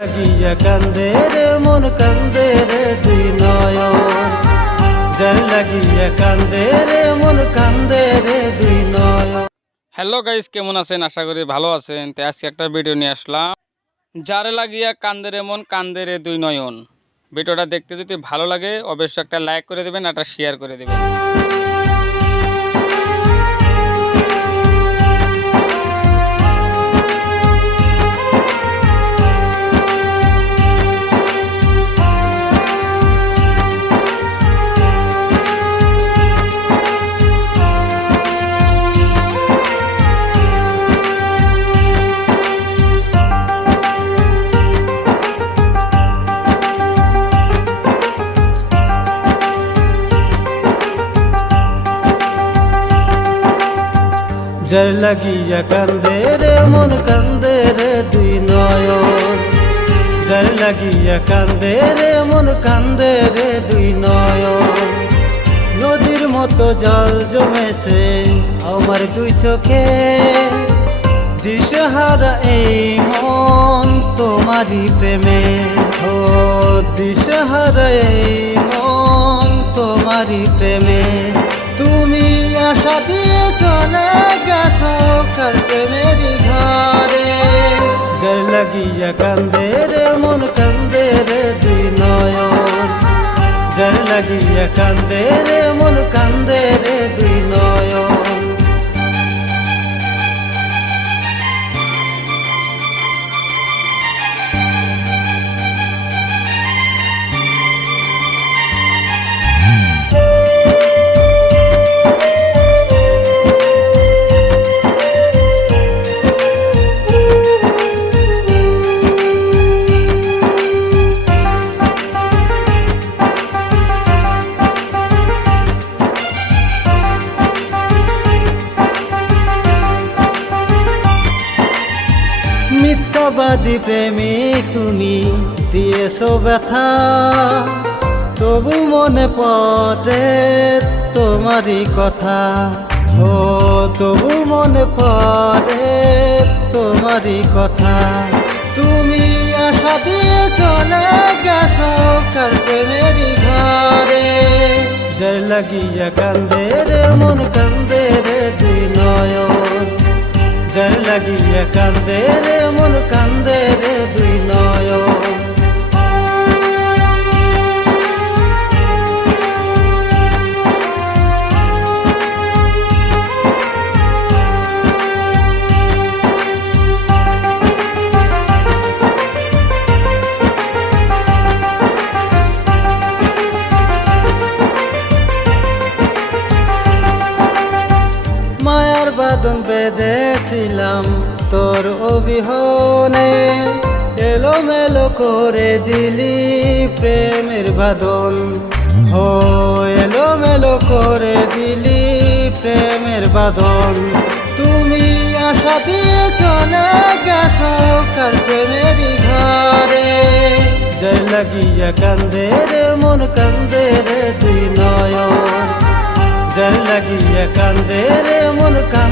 লাগিয়া কান্দে রে মন কান্দে রে দুই নয়ন, যার লাগিয়া কান্দে রে মন কান্দে রে দুই নয়ন। হ্যালো গাইস, কেমন আছেন? আশা করি ভালো আছেন। তো আজকে একটা ভিডিও নিয়ে আসলাম, যারে লাগিয়া কান্দে রে মন কান্দে রে দুই নয়ন। ভিডিওটা দেখতে যদি ভালো লাগে অবশ্যই একটা লাইক করে দেবেন, একটা শেয়ার করে দেবেন। যার লাগিয়া কান্দে রে মন কান্দে রে দুই নয়ন, যার লাগিয়া কান্দে রে মন কান্দে রে দুই নয়ন। নদীর মতো জল জমেছে আমার দুই চোখে, দিশেহারা এই মন তোমারই প্রেমে। ও দিশেহারা এই মন তোমারই প্রেমে। তুমি আশা দিয়ে চলে গেছো কার প্রেমের ঘরে, যার লাগিয়া কান্দে রে মন কান্দে রে দুই নয়ন, যার লাগিয়া কান্দে রে মন কান্দে রে দুই নয়ন। মিথ্যাবাদী প্রেমিক তুমি দিয়েছো ব্যথা, তবু মনে পড়ে তোমারই কথা। ও তবু মনে পড়ে তোমারই কথা। তুমি আশা দিয়ে চলে গেছো কার প্রেমের ঘরে, যার লাগিয়া কান্দে রে মন কান্দে রে দুই নয়ন, যার লাগিয়া কান্দে রে মন কান্দে রে দুই নয়ন। মায়ার বাঁধন বেঁধেছিলাম তোর অবিহনে, এলোমেলো করে দিলি প্রেমের বাঁধন। ও এলোমেলো করে দিলি প্রেমের বাঁধন। তুমি আশা দিয়ে চলে গেছো কার প্রেমের ঘরে, যার লাগিয়া কান্দে রে মন কান্দে রে দুই নয়ন, যার লাগিয়া কান্দে রে মন কান্দে